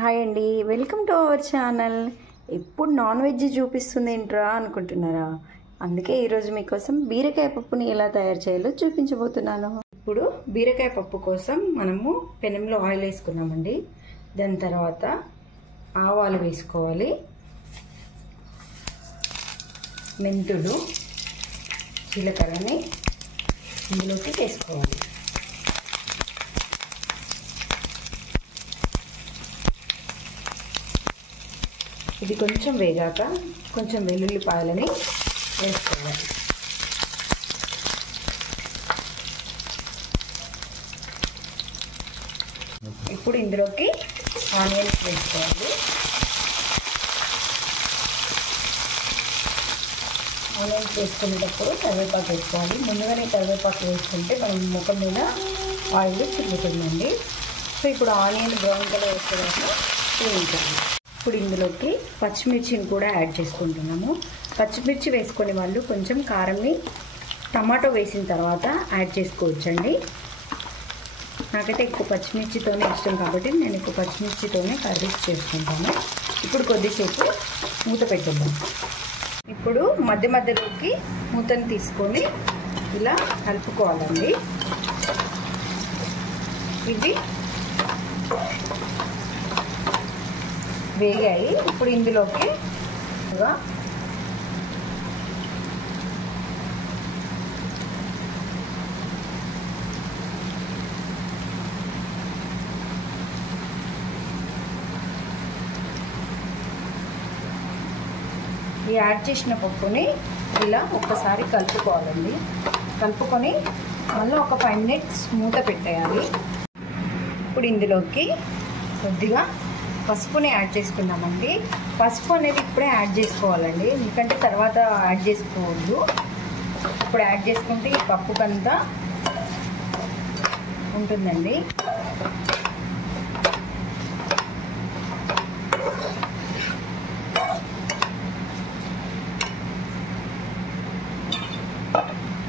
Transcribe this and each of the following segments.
Hi అండి, welcome to our channel. ఇప్పుడు non veg చూపిస్తుంది ఏంట్రా అనుకుంటున్నారా? అందుకే ఈరోజు మీకోసం బీరకాయ పప్పుని ఎలా తయారు చేయాలో చూపించబోతున్నాను. ఇప్పుడు బీరకాయ పప్పు కోసం మనము పెనంలో ఆయిల్ వేసుకున్నామండి. దాని తర్వాత ఆవాలు వేసుకోవాలి, మెంతులు, జీలకర్రని ఇందులోకి వేసుకోవాలి. ఇది కొంచెం వేగాక కొంచెం వెల్లుల్లిపాయలని వేసుకోవాలి. ఇప్పుడు ఇందులోకి ఆనియన్స్ వేసుకోవాలి. ఆనియన్స్ వేసుకునేటప్పుడు కరివేపాకు వేసుకోవాలి. ముందుగానే కరివేపాకు వేసుకుంటే మనం ముఖం మీద ఆయిల్ చిల్లుతుందండి. సో ఇప్పుడు ఆనియన్ బ్రౌన్ కలర్ వచ్చేదాకా వేయించాలి. ఇప్పుడు ఇందులోకి పచ్చిమిర్చిని కూడా యాడ్ చేసుకుంటున్నాము. పచ్చిమిర్చి వేసుకునే వాళ్ళు కొంచెం కారంని టమాటో వేసిన తర్వాత యాడ్ చేసుకోవచ్చండి. నాకైతే ఎక్కువ పచ్చిమిర్చితోనే ఇష్టం కాబట్టి నేను ఎక్కువ పచ్చిమిర్చితోనే కర్రీస్ చేసుకుంటాను. ఇప్పుడు కొద్దిసేపు మూత పెట్టేద్దాం. ఇప్పుడు మధ్య మధ్యలోకి మూతను తీసుకొని ఇలా కలుపుకోవాలండి. ఇది వేగాయి. ఇప్పుడు ఇందులోకి ఈ యాడ్ చేసిన పప్పుని ఇలా ఒక్కసారి కలుపుకోవాలండి. కలుపుకొని మళ్ళీ ఒక 5 minutes మూత పెట్టేయాలి. ఇప్పుడు ఇందులోకి కొద్దిగా పసుపుని యాడ్ చేసుకున్నామండి. పసుపు అనేది ఇప్పుడే యాడ్ చేసుకోవాలండి, ఎందుకంటే తర్వాత యాడ్ చేసుకోవద్దు. ఇప్పుడు యాడ్ చేసుకుంటే ఈ పప్పుకంతా ఉంటుందండి.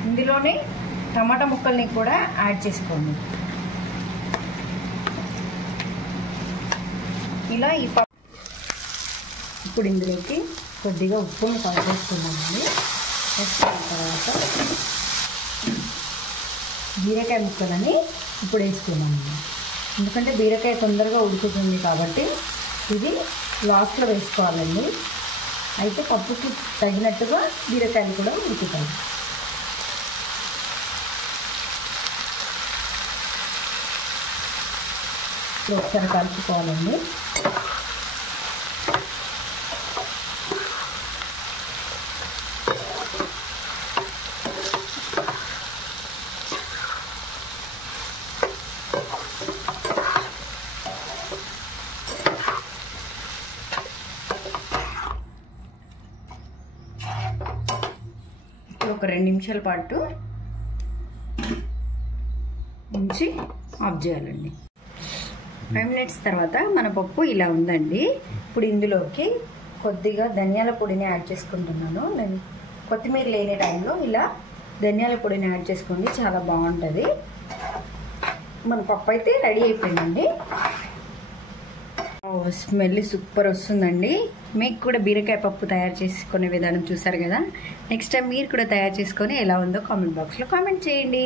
ఇందులోనే టమాటా ముక్కల్ని కూడా యాడ్ చేసుకోండి. ఇలా ఈ ఇప్పుడు ఇందులోకి కొద్దిగా ఉప్పుని కలిపేసుకున్నామండి. వేసుకున్న తర్వాత బీరకాయ ముక్కలని ఇప్పుడు వేసుకున్నామండి. ఎందుకంటే బీరకాయ తొందరగా ఉడుకుతుంది కాబట్టి ఇది లాస్ట్లో వేసుకోవాలండి. అయితే పప్పుకి తగినట్టుగా బీరకాయలు కూడా ఉడుకుతాయి. ఇప్పుడు ఒకసారి కలుపుకోవాలండి. ఒక 2 నిమిషాల పాటు ఉంచి ఆఫ్ చేయాలండి. 5 minutes తర్వాత మన పప్పు ఇలా ఉందండి. ఇప్పుడు ఇందులోకి కొద్దిగా ధనియాల పొడిని యాడ్ చేసుకుంటున్నాను. నేను కొత్తిమీర లేని టైంలో ఇలా ధనియాల పొడిని యాడ్ చేసుకోండి, చాలా బాగుంటుంది. మన పప్పు అయితే రెడీ అయిపోయిందండి. స్మెల్ సూపర్ వస్తుందండి. మీకు కూడా బీరకాయ పప్పు తయారు చేసుకునే విధానం చూసారు కదా. నెక్స్ట్ టైం మీరు కూడా తయారు చేసుకొని ఎలా ఉందో కామెంట్ బాక్స్లో కామెంట్ చేయండి.